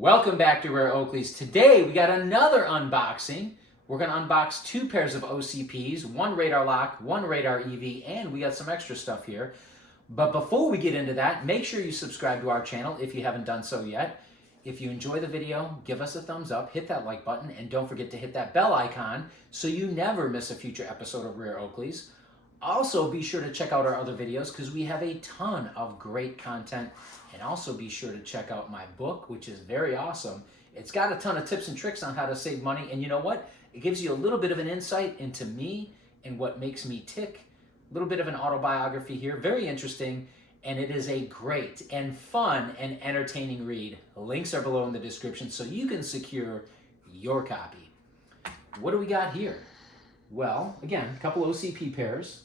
Welcome back to Rare Oakleys. Today we got another unboxing. We're going to unbox two pairs of OCPs, one radar lock, one radar EV, and we got some extra stuff here. But before we get into that, make sure you subscribe to our channel if you haven't done so yet. If you enjoy the video, give us a thumbs up, hit that like button, and don't forget to hit that bell icon so you never miss a future episode of Rare Oakleys. Also, be sure to check out our other videos because we have a ton of great content. And also be sure to check out my book, which is very awesome. It's got a ton of tips and tricks on how to save money. And you know what? It gives you a little bit of an insight into me and what makes me tick. A little bit of an autobiography here. Very interesting. And it is a great and fun and entertaining read. The links are below in the description so you can secure your copy. What do we got here? Well, again, a couple OCP pairs.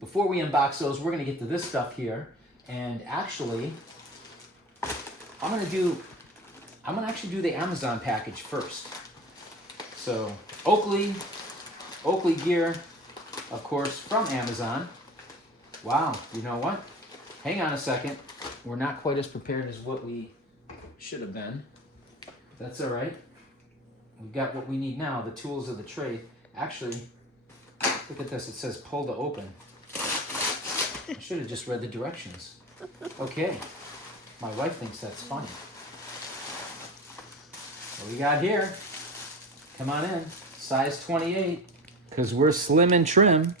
Before we unbox those, we're going to get to this stuff here. And actually, I'm gonna actually do the Amazon package first. So Oakley gear, of course, from Amazon. Wow, you know what? Hang on a second. We're not quite as prepared as what we should have been. That's all right. We've got what we need now, the tools of the trade. Actually, look at this. It says pull to open. I should have just read the directions. Okay, my wife thinks that's funny. What do we got here? Come on in, size 28, because we're slim and trim.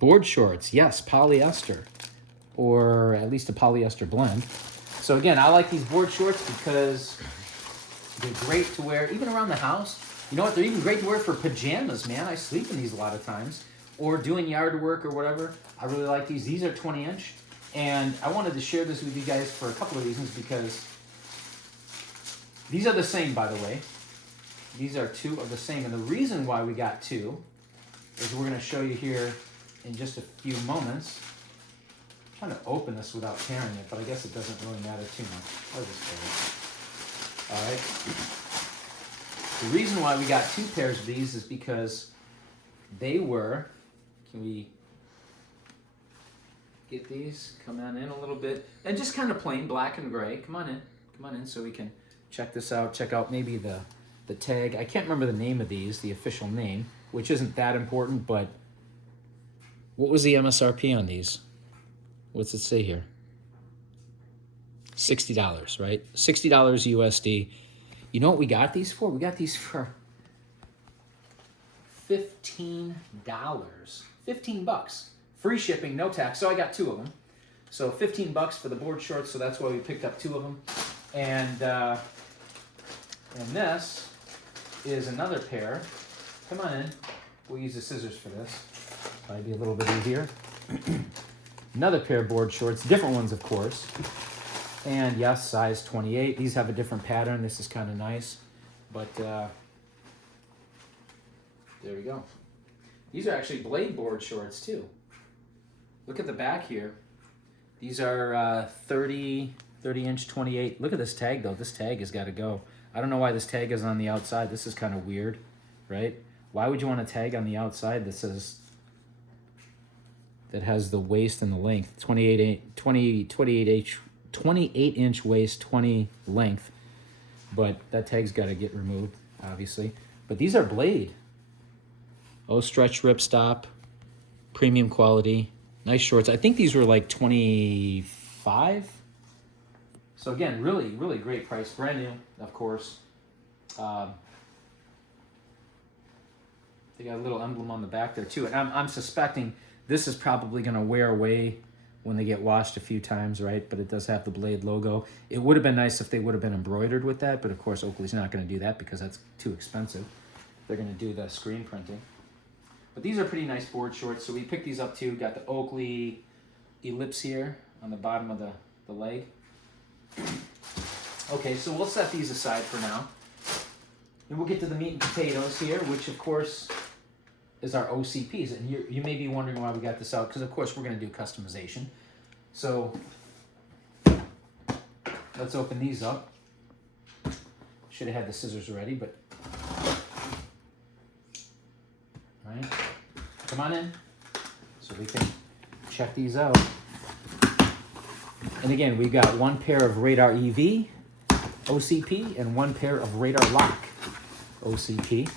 Board shorts, yes, polyester, or at least a polyester blend. So again, I like these board shorts because they're great to wear even around the house. You know what, they're even great to wear for pajamas, man. I sleep in these a lot of times. Or doing yard work or whatever. I really like these. These are 20-inch. And I wanted to share this with you guys for a couple of reasons because these are the same, by the way. These are two of the same. And the reason why we got two is we're going to show you here in just a few moments. I'm trying to open this without tearing it, but I guess it doesn't really matter too much. I'll just tear it. All right. The reason why we got two pairs of these is because they were... Can we get these? Come on in a little bit. And just kind of plain black and gray. Come on in so we can check this out. Check out maybe the tag. I can't remember the name of these, the official name, which isn't that important, but what was the MSRP on these? What's it say here? $60, right? $60 USD. You know what we got these for? We got these for $15. 15 bucks. Free shipping, no tax. So I got two of them. So 15 bucks for the board shorts, so that's why we picked up two of them. And this is another pair. Come on in. We'll use the scissors for this. Probably be a little bit easier. Another pair of board shorts, different ones of course. And yes, size 28. These have a different pattern. This is kind of nice. But there we go. These are actually blade board shorts too. Look at the back here. These are 30-inch 28. Look at this tag though. This tag has got to go. I don't know why this tag is on the outside. This is kind of weird, right? Why would you want a tag on the outside that has the waist and the length? 28-inch waist, 20 length. But that tag's got to get removed, obviously. But these are blade. Oh, stretch, rip, stop, premium quality, nice shorts. I think these were like 25. So again, really, really great price. Brand new, of course. They got a little emblem on the back there too. And I'm suspecting this is probably going to wear away when they get washed a few times, right? But it does have the Blade logo. It would have been nice if they would have been embroidered with that, but of course Oakley's not going to do that because that's too expensive. They're going to do the screen printing. But these are pretty nice board shorts, so we picked these up too. Got the Oakley ellipse here on the bottom of the leg. Okay, so we'll set these aside for now. And we'll get to the meat and potatoes here, which of course is our OCPs. And you may be wondering why we got this out, because of course we're going to do customization. So let's open these up. Should have had the scissors ready, but all right. Come on in so we can check these out. And again, we've got one pair of Radar EV, OCP and one pair of Radarlock OCP.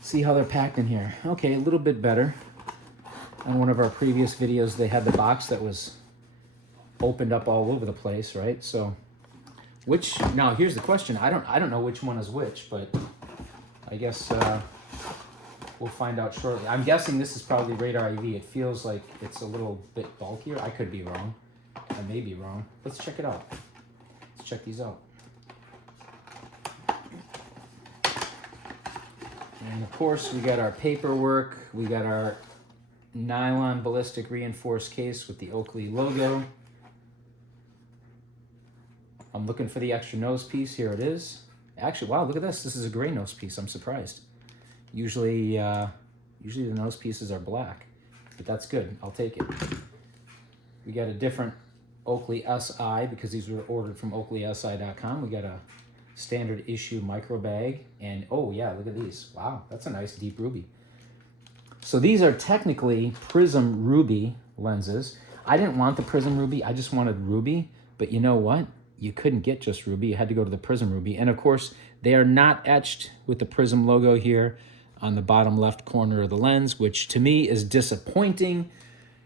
See how they're packed in here. Okay, a little bit better. On one of our previous videos, they had the box that was opened up all over the place, right? So, now here's the question. I don't know which one is which, but I guess we'll find out shortly. I'm guessing this is probably Radar EV. It feels like it's a little bit bulkier. I could be wrong. I may be wrong. Let's check it out. Let's check these out. And of course, we got our paperwork. We got our nylon ballistic reinforced case with the Oakley logo. I'm looking for the extra nose piece. Here it is. Actually, wow, look at this. This is a gray nose piece. I'm surprised. Usually the nose pieces are black, but that's good. I'll take it. We got a different Oakley SI because these were ordered from OakleySI.com. We got a standard issue micro bag, and oh yeah, look at these. Wow, that's a nice deep ruby. So these are technically prism ruby lenses. I didn't want the prism ruby. I just wanted ruby, but you know what? You couldn't get just ruby. You had to go to the prism ruby. And of course, they are not etched with the prism logo here on the bottom left corner of the lens, which to me is disappointing.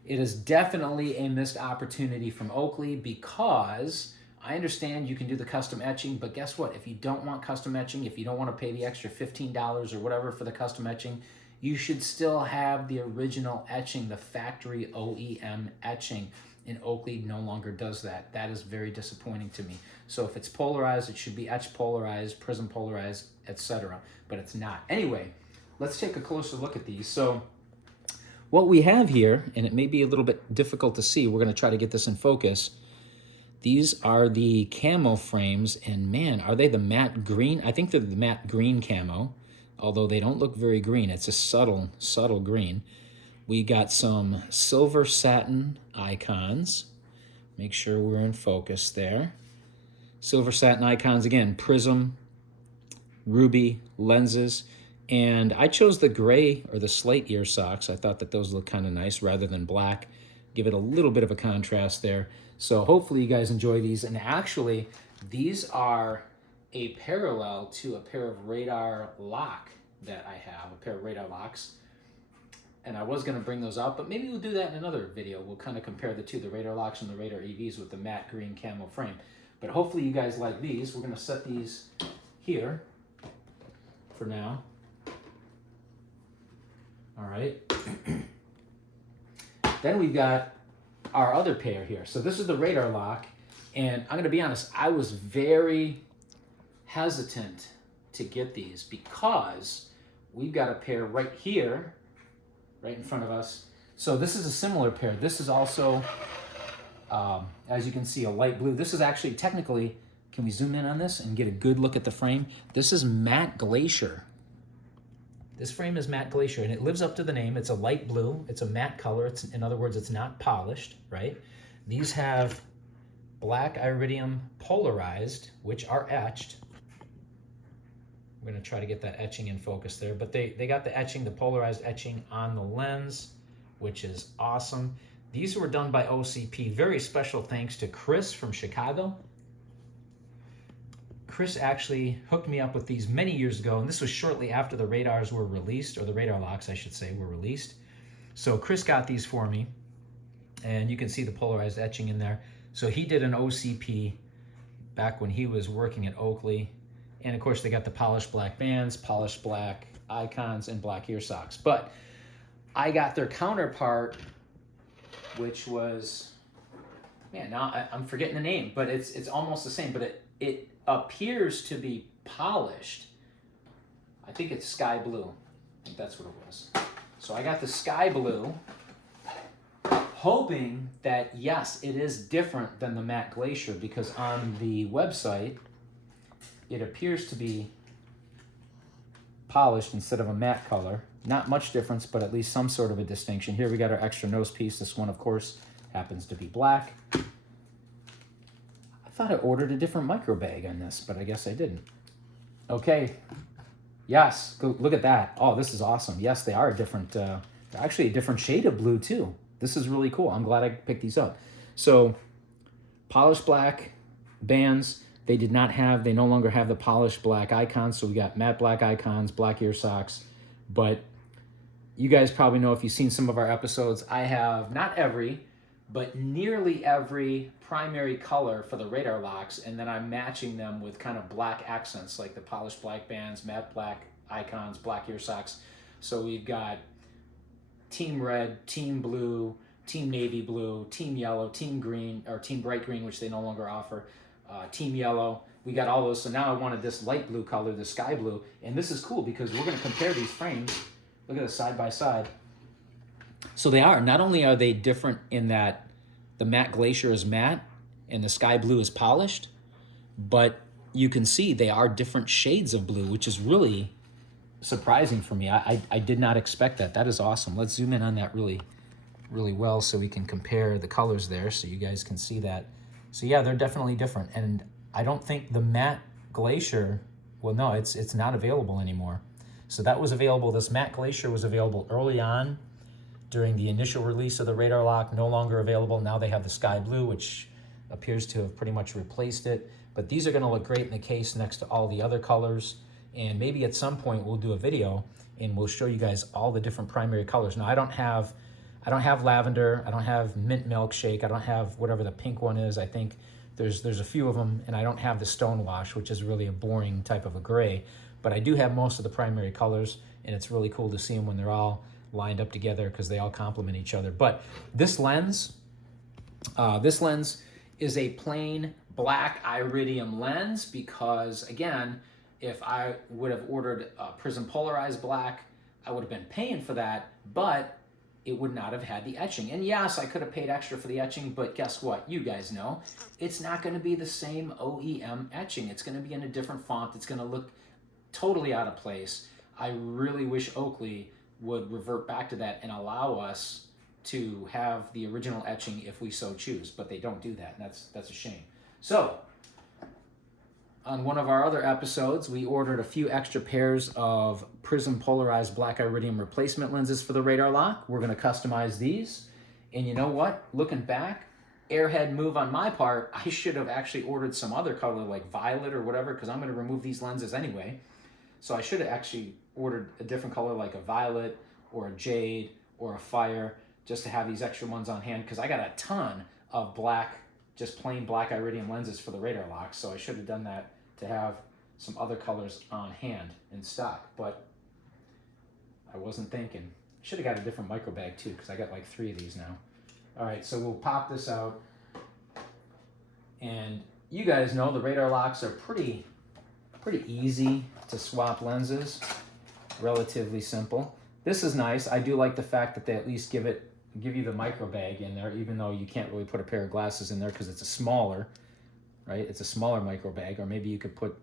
It is definitely a missed opportunity from Oakley because I understand you can do the custom etching, but guess what? If you don't want custom etching, if you don't want to pay the extra $15 or whatever for the custom etching, you should still have the original etching, the factory OEM etching. And Oakley no longer does that. That is very disappointing to me. So if it's polarized, it should be etched polarized, prism polarized, etc. But it's not. Anyway, let's take a closer look at these. So what we have here, and it may be a little bit difficult to see, we're going to try to get this in focus. These are the camo frames, and man, are they the matte green? I think they're the matte green camo, although they don't look very green. It's a subtle, subtle green. We got some silver satin icons. Make sure we're in focus there. Silver satin icons, again, prism, ruby lenses. And I chose the gray or the slate ear socks. I thought that those look kind of nice rather than black. Give it a little bit of a contrast there. So hopefully you guys enjoy these. And actually, these are a parallel to a pair of Radarlock that I have, a pair of Radarlocks. And I was going to bring those out, but maybe we'll do that in another video. We'll kind of compare the two, the Radarlocks and the Radar EVs with the matte green camo frame. But hopefully you guys like these. We're going to set these here for now. All right. Then we've got our other pair here. So this is the Radarlock, and I'm going to be honest, I was very hesitant to get these because we've got a pair right here, right in front of us. So this is a similar pair. This is also, as you can see, a light blue. This is actually technically, can we zoom in on this and get a good look at the frame? This is matte glacier. This frame is matte glacier, and it lives up to the name. It's a light blue. It's a matte color. It's, in other words, it's not polished, right? These have black iridium polarized, which are etched. We're going to try to get that etching in focus there. But they got the etching, the polarized etching on the lens, which is awesome. These were done by OCP. Very special thanks to Chris from Chicago. Chris actually hooked me up with these many years ago, and this was shortly after the Radars were released, or the Radarlocks, I should say, were released. So Chris got these for me, and you can see the polarized etching in there. So he did an OCP back when he was working at Oakley. And of course, they got the polished black bands, polished black icons, and black ear socks. But I got their counterpart, which was, man, now I'm forgetting the name, but it's almost the same, but it appears to be polished. I think it's sky blue. I think that's what it was. So I got the sky blue, hoping that, yes, it is different than the matte glacier, because on the website, it appears to be polished instead of a matte color. Not much difference, but at least some sort of a distinction. Here we got our extra nose piece. This one, of course, happens to be black. I thought I ordered a different micro bag on this, but I guess I didn't. Okay. Yes, go look at that. Oh, this is awesome. Yes, they are a different, they're actually a different shade of blue too. This is really cool. I'm glad I picked these up. So, polished black bands. They no longer have the polished black icons, so we got matte black icons, black ear socks. But you guys probably know if you've seen some of our episodes, I have not every, but nearly every primary color for the Radarlocks, and then I'm matching them with kind of black accents like the polished black bands, matte black icons, black ear socks. So we've got team red, team blue, team navy blue, team yellow, team green, or team bright green, which they no longer offer, team yellow. We got all those. So now I wanted this light blue color, the sky blue, and this is cool because we're going to compare these frames. Look at this side by side. So they are, not only are they different in that the matte glacier is matte and the sky blue is polished, but you can see they are different shades of blue, which is really surprising for me. I did not expect that. That is awesome. Let's zoom in on that really well so we can compare the colors there so you guys can see that. So yeah, they're definitely different. And I don't think the matte glacier, well, no, it's not available anymore. So that was available, this matte glacier was available early on during the initial release of the Radarlock, no longer available. Now they have the sky blue, which appears to have pretty much replaced it. But these are gonna look great in the case next to all the other colors. And maybe at some point we'll do a video and we'll show you guys all the different primary colors. Now I don't have lavender, I don't have mint milkshake, I don't have whatever the pink one is. I think there's a few of them, and I don't have the stonewash, which is really a boring type of a gray. But I do have most of the primary colors, and it's really cool to see them when they're all lined up together because they all complement each other. But this lens is a plain black iridium lens because, again, if I would have ordered a prism polarized black, I would have been paying for that, but it would not have had the etching. And yes, I could have paid extra for the etching, but guess what? You guys know, it's not gonna be the same OEM etching. It's gonna be in a different font. It's gonna look totally out of place. I really wish Oakley would revert back to that and allow us to have the original etching if we so choose, but they don't do that, and that's a shame. So, on one of our other episodes, we ordered a few extra pairs of prism polarized black iridium replacement lenses for the Radarlock. We're gonna customize these. And you know what? Looking back, airhead move on my part, I should have actually ordered some other color like violet or whatever, because I'm gonna remove these lenses anyway. So I should have actually ordered a different color like a violet or a jade or a fire, just to have these extra ones on hand, because I got a ton of black, just plain black iridium lenses for the Radarlock, so I should have done that to have some other colors on hand in stock, but I wasn't thinking. Should have got a different micro bag too, because I got like 3 of these now. All right, so we'll pop this out. And you guys know the Radarlocks are pretty easy to swap lenses, relatively simple. This is nice. I do like the fact that they at least give you the micro bag in there, even though you can't really put a pair of glasses in there because it's a smaller, right? It's a smaller micro bag, or maybe you could put,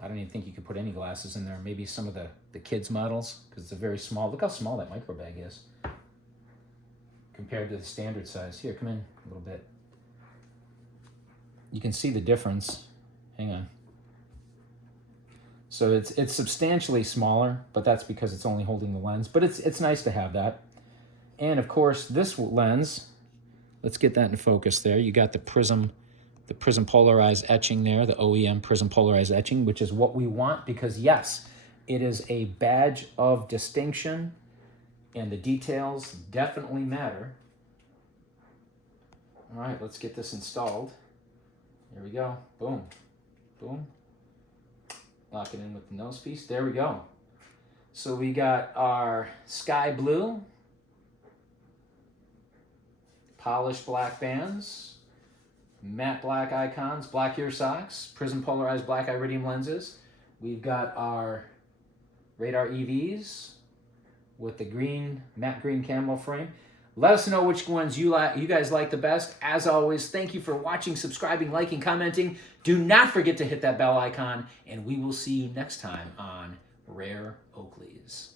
I don't even think you could put any glasses in there. Maybe some of the kids models, because it's a very small, look how small that micro bag is compared to the standard size. Here, come in a little bit. You can see the difference. Hang on. So it's substantially smaller, but that's because it's only holding the lens. But it's nice to have that. And of course, this lens, let's get that in focus there. You got the prism polarized etching there, the OEM prism polarized etching, which is what we want because yes, it is a badge of distinction and the details definitely matter. All right, let's get this installed. Here we go. Boom, boom. Lock it in with the nose piece. There we go. So we got our sky blue, polished black bands, matte black icons, black ear socks, prism polarized black iridium lenses. We've got our Radar EVs with the green, matte green camo frame. Let us know which ones you guys like the best. As always, thank you for watching, subscribing, liking, commenting. Do not forget to hit that bell icon, and we will see you next time on Rare Oakleys.